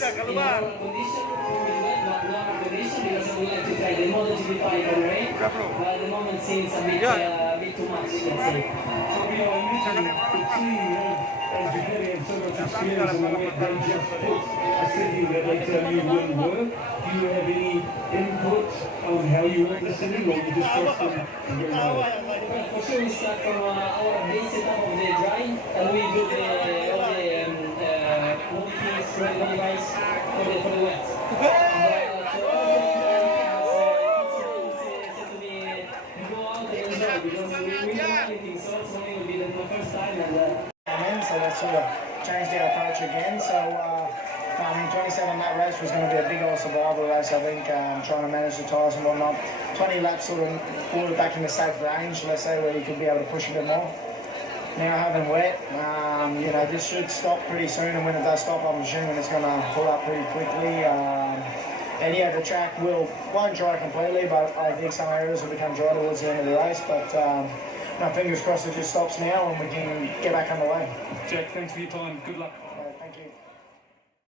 in our condition, normal condition, because I would like to try the MotoGP bike on rain, but at the moment seems a bit too much, let's say. So, you know, the team has Ducati have so much experience in the way they just put a city that they tell you will work. Do you have any input on how you want the city, or you just trust them and go ahead? Well, for sure we start from our base setup of the dry, and we do all the modifies for the wet. So that's sort of changed our approach again. So 27 lap race was going to be a big old survival race, I think, trying to manage the tyres and whatnot. 20 laps sort of brought it back in the safe range, let's say, where you could be able to push a bit more. Now having wet, you know, this should stop pretty soon, and when it does stop, I'm assuming it's going to pull up pretty quickly. And yeah, the track won't dry completely, but I think some areas will become dry towards the end of the race. But no, fingers crossed it just stops now and we can get back underway. Jack, thanks for your time. Good luck.